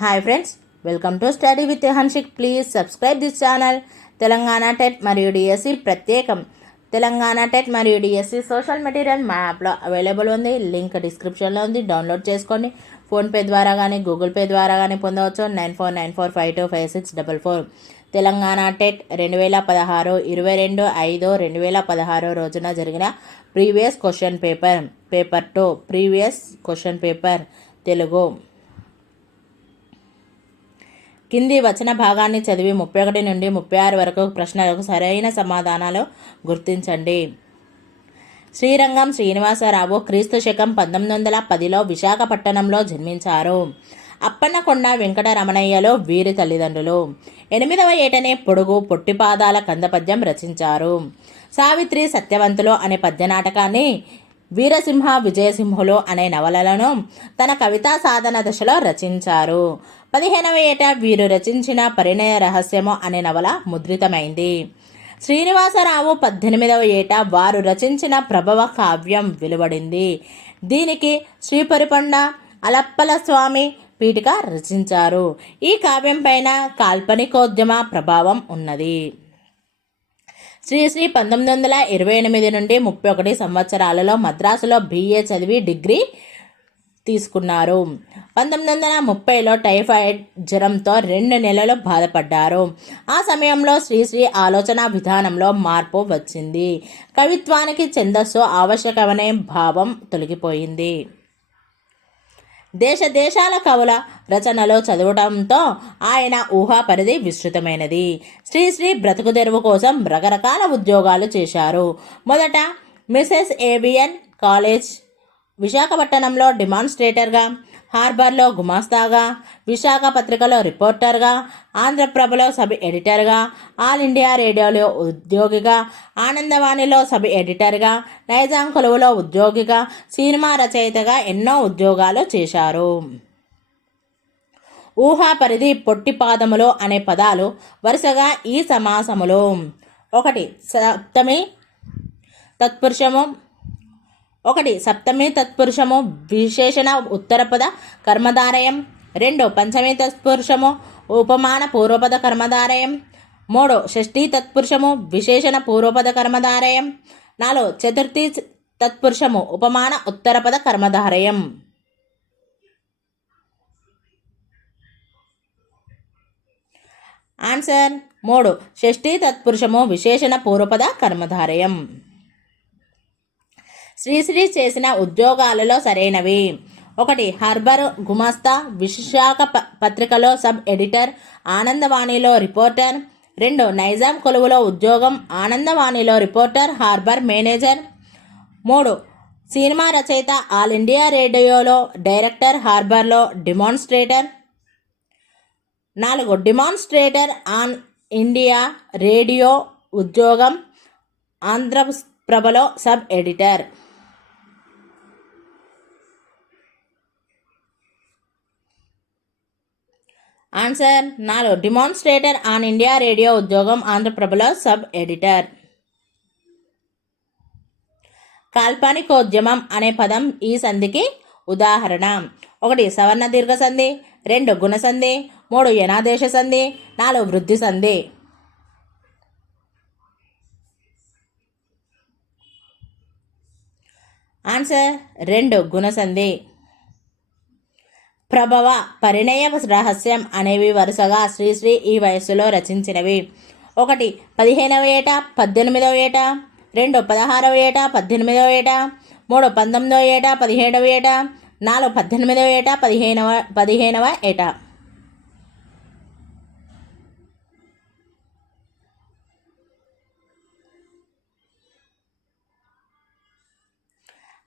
Hi friends, welcome to study with Hanshik. Please subscribe this channel. Telangana TET మరియు DSC ప్రత్యేకం. Telangana TET మరియు DSC social material మా యాప్లో available ఉంది. లింక్ డిస్క్రిప్షన్లో ఉంది, డౌన్లోడ్ చేసుకోండి. ఫోన్పే ద్వారా కానీ గూగుల్ పే ద్వారా కానీ పొందవచ్చు. 9494525644. తెలంగాణ టెట్ 2016 22/5/2016 రోజున జరిగిన previous question paper 2 previous question paper Telugu కింది వచన భాగాన్ని చదివి 31 నుండి 36 వరకు ప్రశ్నలకు సరైన సమాధానాలు గుర్తించండి. శ్రీరంగం శ్రీనివాసరావు క్రీస్తు శకం 1910లో విశాఖపట్నంలో జన్మించారు. అప్పన్నకొండ వెంకటరమణయ్యలో వీరి తల్లిదండ్రులు. 8వ ఏటనే పొడుగు పొట్టిపాదాల కందపద్యం రచించారు. సావిత్రి సత్యవంతులు అనే పద్యనాటకాన్ని, వీరసింహ విజయసింహులు అనే నవలలను తన కవితా సాధన దశలో రచించారు. 15వ ఏట వీరు రచించిన పరిణయ రహస్యము అనే నవల ముద్రితమైంది. శ్రీనివాసరావు 18వ ఏట వారు రచించిన ప్రభవ కావ్యం వెలువడింది. దీనికి శ్రీపరిపండ అలప్పల స్వామి పీఠిక రచించారు. ఈ కావ్యం పైన కాల్పనికోద్యమ ప్రభావం ఉన్నది. శ్రీశ్రీ 1928 నుండి 31 సంవత్సరాలలో మద్రాసులో BA చదివి డిగ్రీ తీసుకున్నారు. 1930లో టైఫాయిడ్ జ్వరంతో 2 నెలలు బాధపడ్డారు. ఆ సమయంలో శ్రీశ్రీ ఆలోచన విధానంలో మార్పు వచ్చింది. కవిత్వానికి ఛందస్సు ఆవశ్యకమనే భావం తొలగిపోయింది. దేశాల కవుల రచనలు చదవడంతో ఆయన ఊహా పరిధి విస్తృతమైనది. శ్రీశ్రీ బ్రతుకు తెరువు కోసం రకరకాల ఉద్యోగాలు చేశారు. మొదట మిసెస్ ఏవియన్ కాలేజ్ విశాఖపట్నంలో డిమాన్స్ట్రేటర్గా, హార్బర్లో గుమాస్తాగా, విశాఖ పత్రికలో రిపోర్టర్గా, ఆంధ్రప్రభలో సబ్ ఎడిటర్గా, ఆల్ ఇండియా రేడియోలో ఉద్యోగిగా, ఆనందవాణిలో సబ్ ఎడిటర్గా, నైజాం కొలువులో ఉద్యోగిగా, సినిమా రచయితగా ఎన్నో ఉద్యోగాలు చేశారు. ఊహా పరిధి పొట్టిపాదములు అనే పదాలు వరుసగా ఈ సమాసములు. 1 సప్తమి తత్పురుషము విశేషణ ఉత్తరపద కర్మధారయం. 2 పంచమి తత్పురుషము ఉపమాన పూర్వపద కర్మధారయం. 3 షష్ఠీ తత్పురుషము విశేషణ పూర్వపద కర్మధారయం. 4 చతుర్థి తత్పురుషము ఉపమాన ఉత్తరపద కర్మధారయం. ఆన్సర్ 3 షష్ఠీ తత్పురుషము విశేషణ పూర్వపద కర్మధారయం. శ్రీశ్రీ చేసిన ఉద్యోగాలలో సరైనవి: 1 హార్బర్ గుమాస్తా, విశాఖ పత్రికలో సబ్ ఎడిటర్, ఆనందవాణిలో రిపోర్టర్. 2 నైజాం కొలువులో ఉద్యోగం, ఆనందవాణిలో రిపోర్టర్, హార్బర్ మేనేజర్. 3 సినిమా రచయిత, ఆల్ ఇండియా రేడియోలో డైరెక్టర్, హార్బర్లో demonstrator. 4 demonstrator on India radio ఉద్యోగం, ఆంధ్రప్రభలో sub editor. Answer 4 demonstrator on India radio ఉద్యోగం, ఆంధ్రప్రభలో సబ్ ఎడిటర్. కాల్పనికోద్యమం అనే పదం ఈ సంధికి ఉదాహరణ: 1 సవర్ణ దీర్ఘ సంధి, 2 గుణ సంధి, 3 యనాదేశ సంధి, 4 వృద్ధి సంధి. ఆన్సర్ 2 గుణ సంధి. ప్రభవ, పరిణయ రహస్యం అనేవి వరుసగా శ్రీశ్రీ ఈ వయస్సులో రచించినవి. 1 15వ ఏట 18వ ఏట, 2 16వ ఏట 18వ ఏట, 3 19వ ఏట 17వ ఏట, 4 18వ ఏట 15వ ఏట.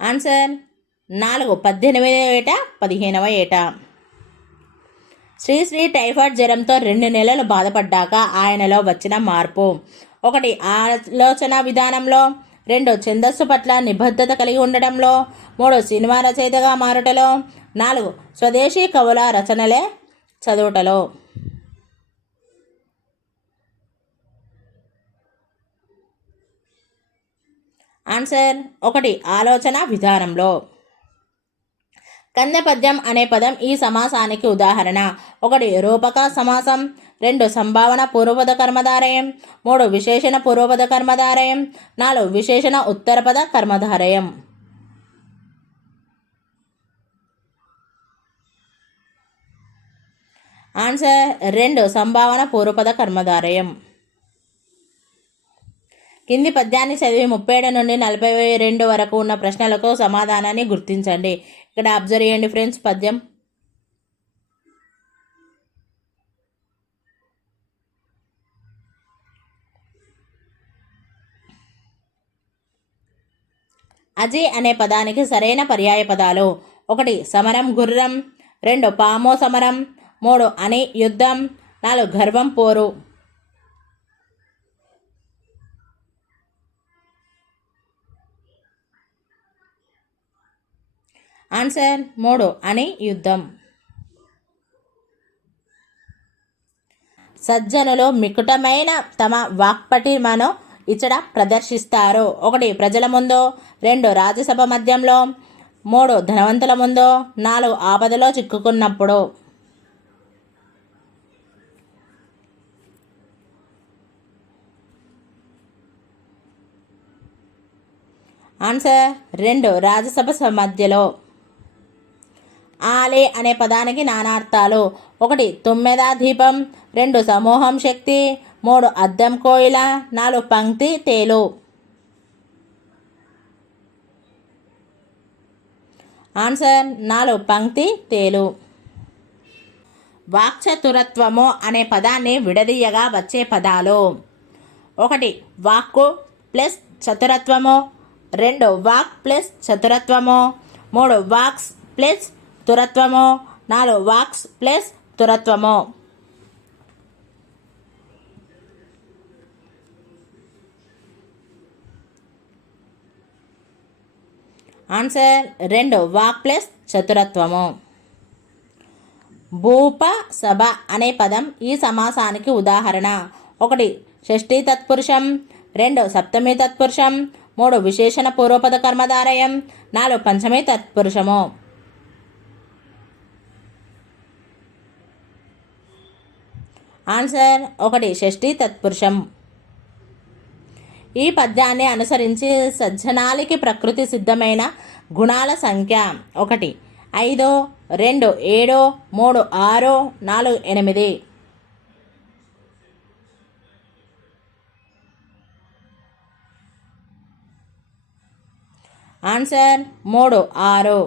ఆన్సర్ 4 18వ ఏట 15వ ఏట. శ్రీశ్రీ టైఫాయిడ్ జ్వరంతో 2 నెలలు బాధపడ్డాక ఆయనలో వచ్చిన మార్పు: 1 ఆలోచన విధానంలో, 2 ఛందస్సు పట్ల నిబద్ధత కలిగి ఉండటంలో, 3 సినిమా రచయితగా మారుటలో, 4 స్వదేశీ కవుల రచనలే చదువుటలో. ఆన్సర్ 1 ఆలోచన విధానంలో. కందపద్యం అనే పదం ఈ సమాసానికి ఉదాహరణ. 1 రూపక సమాసం, 2 సంభావన పూర్వపద కర్మధారయం, 3 విశేషణ పూర్వపద కర్మధారయం, 4 విశేషణ ఉత్తరపద కర్మధారయం. ఆన్సర్ 2 సంభావన పూర్వపద కర్మధారయం. కింది పద్యాన్ని చదివి 37 నుండి 42 వరకు ఉన్న ప్రశ్నలకు సమాధానాన్ని గుర్తించండి. ఇక్కడ అబ్జర్వ్ చేయండి ఫ్రెండ్స్. పద్యం: అజి అనే పదానికి సరైన పర్యాయ పదాలు: 1 సమరం గుర్రం, 2 పామో సమరం, 3 అని యుద్ధం, 4 గర్వం పోరు. ఆన్సర్ 3 అని యుద్ధం. సజ్జనులు మికుటమైన తమ వాక్పటిమను ఇచ్చట ప్రదర్శిస్తారు. 1 ప్రజల ముందు, 2 రాజ్యసభ మధ్యంలో, 3 ధనవంతుల ముందు, 4 ఆపదలో చిక్కుకున్నప్పుడు. ఆన్సర్ 2 రాజ్యసభ మధ్యలో. ఆలే అనే పదానికి నానార్థాలు: 1 తుమ్మెద దీపం, 2 సమూహం శక్తి, 3 అద్దం కోయిల, 4 పంక్తి తేలు. ఆన్సర్ 4 పంక్తి తేలు. వాక్చతురత్వము అనే పదాన్ని విడదీయగా వచ్చే పదాలు: 1 వాక్కు ప్లస్ చతురత్వము, 2 వాక్ ప్లస్ చతురత్వము, 3 వాక్స్ ప్లస్ తురత్వము, 4 వాక్స్ ప్లస్ తురత్వము. ఆన్సర్ 2 వాక్ ప్లస్ చతురత్వము. భూప సభ అనే పదం ఈ సమాసానికి ఉదాహరణ. 1 షష్ఠీ తత్పురుషం, 2 సప్తమి తత్పురుషం, 3 విశేషణ పూర్వపద కర్మధారయం, 4 పంచమి తత్పురుషము. ఆన్సర్ 1 షష్ఠీ తత్పురుషం. ఈ పద్యాన్ని అనుసరించి సజ్జనాలికి ప్రకృతి సిద్ధమైన గుణాల సంఖ్య: 1 5, 2 7, 3 6, 4 8. ఆన్సర్ 3 6.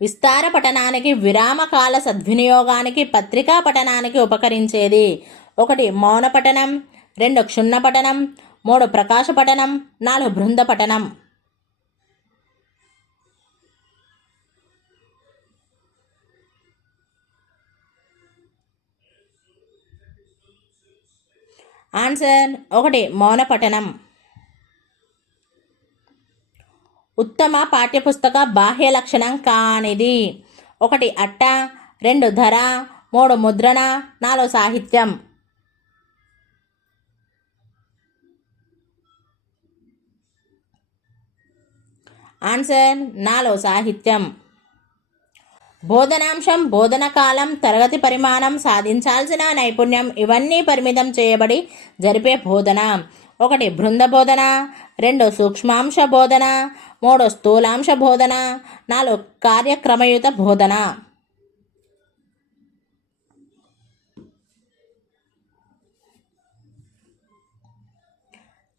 విస్తార పఠనానికి, విరామకాల సద్వినియోగానికి, పత్రికా పఠనానికి ఉపకరించేది: 1 మౌన పఠనం, 2 క్షుణ్ణ పఠనం, 3 ప్రకాశ పఠనం, 4 బృంద పఠనం. ఆన్సర్ 1 మౌన పఠనం. ఉత్తమ పాఠ్యపుస్తక బాహ్య లక్షణం కానిది: 1 అట్ట, 2 ధర, 3 ముద్రణ, 4 సాహిత్యం. ఆన్సర్ 4 సాహిత్యం. బోధనాంశం, బోధన కాలం, తరగతి పరిమాణం, సాధించాల్సిన నైపుణ్యం ఇవన్నీ పరిమితం చేయబడి జరిపే బోధన: 1 బృంద బోధన, 2 సూక్ష్మాంశ బోధన, 3 స్థూలాంశ బోధన, 4 కార్యక్రమయుత బోధన.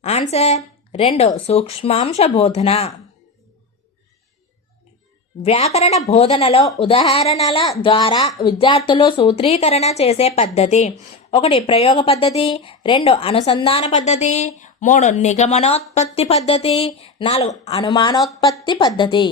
ఆన్సర్ 2 సూక్ష్మాంశ బోధన. వ్యాకరణ బోధనలో ఉదాహరణల ద్వారా విద్యార్థులు సూత్రీకరణ చేసే పద్ధతి: 1 ప్రయోగ పద్ధతి, 2 అనుసంధాన పద్ధతి, 3 నిగమనోత్పత్తి పద్ధతి, 4 అనుమానోత్పత్తి పద్ధతి.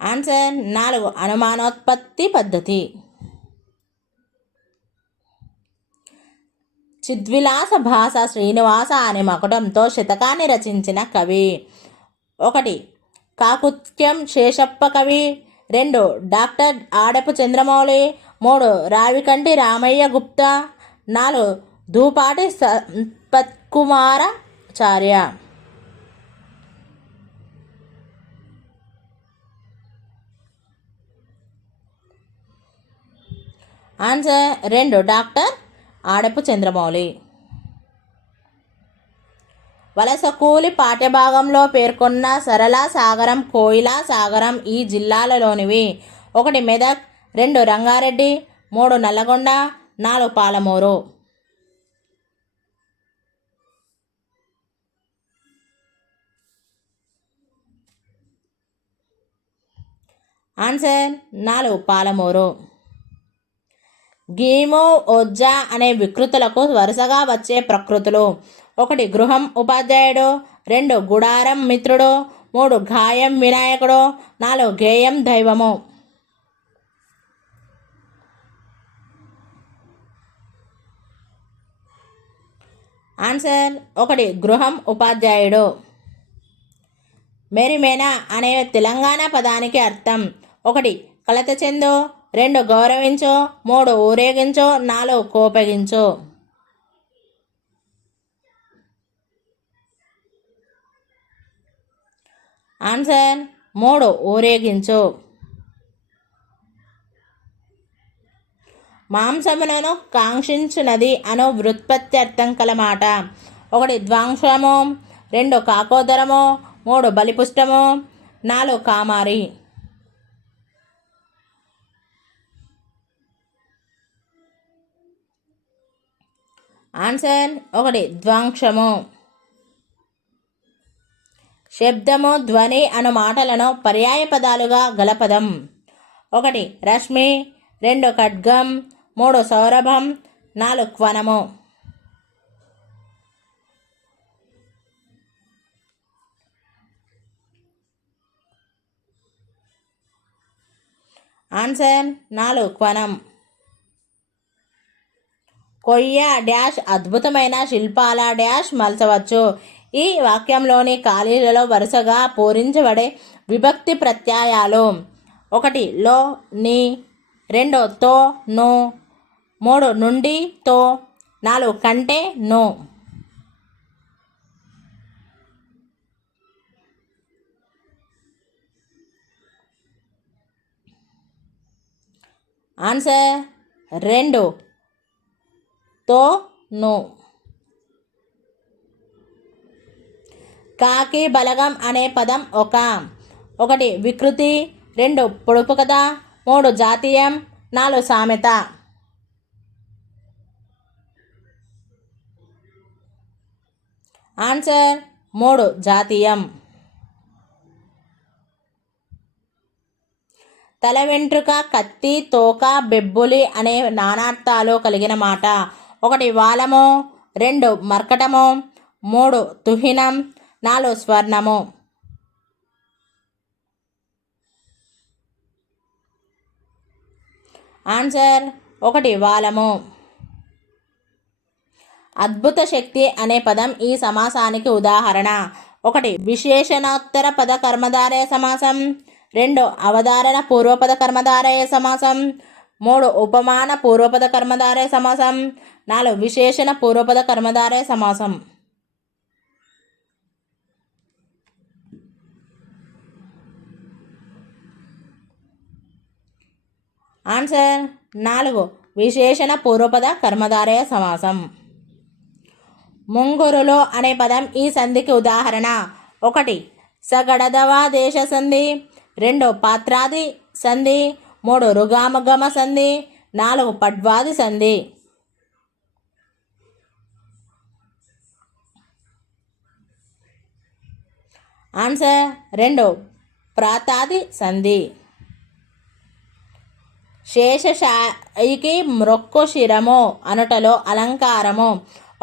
ఆన్సర్ 4 అనుమానోత్పత్తి పద్ధతి. చిద్విలాస భాష శ్రీనివాస అనే మకుటంతో శతకాన్ని రచించిన కవి: 1 కాకుత్యం శేషప్ప కవి, 2 doctor Adapu Chandramouli, 3 Ravikanti Ramayya Gupta, 4 Dhupati Sampathkumaracharya. Answer 2 doctor Adapu Chandramouli. వలస కూలి పాఠ్యభాగంలో పేర్కొన్న సరళ సాగరం, కోయిలా సాగరం ఈ జిల్లాలలోనివి. 1 మెదక్, 2 రంగారెడ్డి, 3 నల్లగొండ, 4 పాలమూరు. ఆన్సర్ 4 పాలమూరు. గీము, ఒజ్జ అనే వికృతులకు వరుసగా వచ్చే ప్రకృతులు. 1 గృహం ఉపాధ్యాయుడు, 2 గుడారం మిత్రుడు, 3 గాయం వినాయకుడు, 4 గేయం దైవము. ఆన్సర్ 1 గృహం ఉపాధ్యాయుడు. మెరిమెనా అనే తెలంగాణ పదానికి అర్థం. 1 కలత చెందు, 2 గౌరవించు, 3 ఊరేగించు, 4 కోపగించు. ఆన్సర్ 3 ఊరేగించు. మాంసమునను కాంక్షించునది అను వ్యుత్పత్త్యర్థం కల మాట. 1 ద్వాంశము, 2 కాకోదరము, 3 బలిపుష్టము, 4 కామారి. ఆన్సర్ 1 ద్వాంశము. శబ్దము, ధ్వని అను మాటలను పర్యాయ పదాలుగా గల పదం. 1 రశ్మి, 2 ఖడ్గం, 3 సౌరభం, 4 క్వనము. ఆన్సర్ 4 క్వనం. కొయ్య డాష్ అద్భుతమైన శిల్పాల డాష్ మలచవచ్చు. ఈ వాక్యంలోని ఖాళీలలో వరుసగా పూరించబడే విభక్తి ప్రత్యయాలు. 1 లో, ని, 2 తో, ను, 3 నుండి, తో, 4 కంటే, ను. ఆన్సర్ 2 తో, ను. కాకి బలగం అనే పదం 1 వికృతి, 2 పొడుపు కథ, 3 జాతీయం, 4 సామెత. ఆన్సర్ 3 జాతీయం. తల వెంట్రుక, కత్తి, తోక, బెబ్బులి అనే నానార్థాలు కలిగిన మాట. 1 వాలము, 2 మర్కటము, 3 తుహినం, 4 స్వర్ణము. ఆన్సర్ 1 వాలము. అద్భుత శక్తి అనే పదం ఈ సమాసానికి ఉదాహరణ. 1 విశేషణోత్తర పద కర్మధారయ సమాసం, 2 అవధారణ పూర్వపద కర్మధారయ సమాసం, 3 ఉపమాన పూర్వపద కర్మధారయ సమాసం, 4 విశేషణ పూర్వపద కర్మధారయ సమాసం. ఆన్సర్ 4 విశేషణ పూర్వపద కర్మధారయ సమాసం. ముంగురులు అనే పదం ఈ సంధికి ఉదాహరణ. 1 సగడదవాదేశ సంధి, 2 పాత్రాది సంధి, 3 రుగామగమ సంధి, 4 పడ్వాది సంధి. ఆన్సర్ 2 ప్రాతాది సంధి. శేషశాయికి మ్రొక్కు శిరము అనుటలో అలంకారము.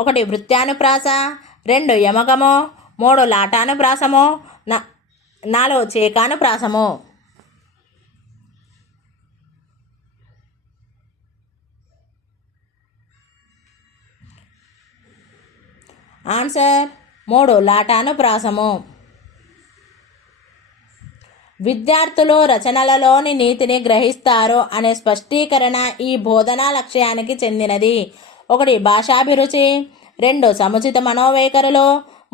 1 వృత్యానుప్రాస, 2 యమకము, 3 లాటానుప్రాసము, 4 చేకానుప్రాసము. ఆన్సర్ 3 లాటానుప్రాసము. విద్యార్థులు రచనలలోని నీతిని గ్రహిస్తారు అనే స్పష్టీకరణ ఈ బోధనా లక్ష్యానికి చెందినది. ఒకటి భాషాభిరుచి, 2 సముచిత మనోవైఖరులు,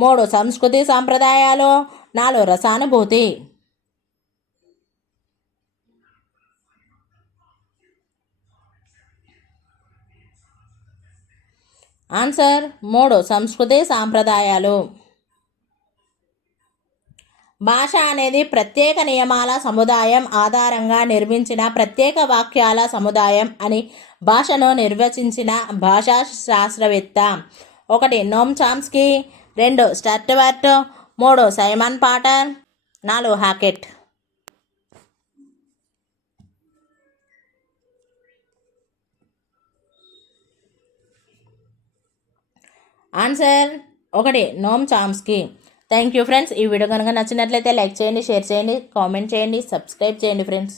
3 సంస్కృతి సాంప్రదాయాలు, 4 రసానుభూతి. ఆన్సర్ 3 సంస్కృతి సాంప్రదాయాలు. భాష అనేది ప్రత్యేక నియమాల సముదాయం ఆధారంగా నిర్మించిన ప్రత్యేక వాక్యాల సముదాయం అని భాషను నిర్వచించిన భాషా శాస్త్రవేత్త. 1 నోమ్ చామ్స్కీ, 2 స్టర్ట్వర్ట్, 3 Simon Potter, 4 Hockett. Answer 1 Noam Chomsky. Thank you friends. ఈ వీడియో కనుక నచ్చినట్లయితే లైక్ చేయండి, షేర్ చేయండి, కామెంట్ చేయండి, సబ్స్క్రైబ్ చేయండి ఫ్రెండ్స్.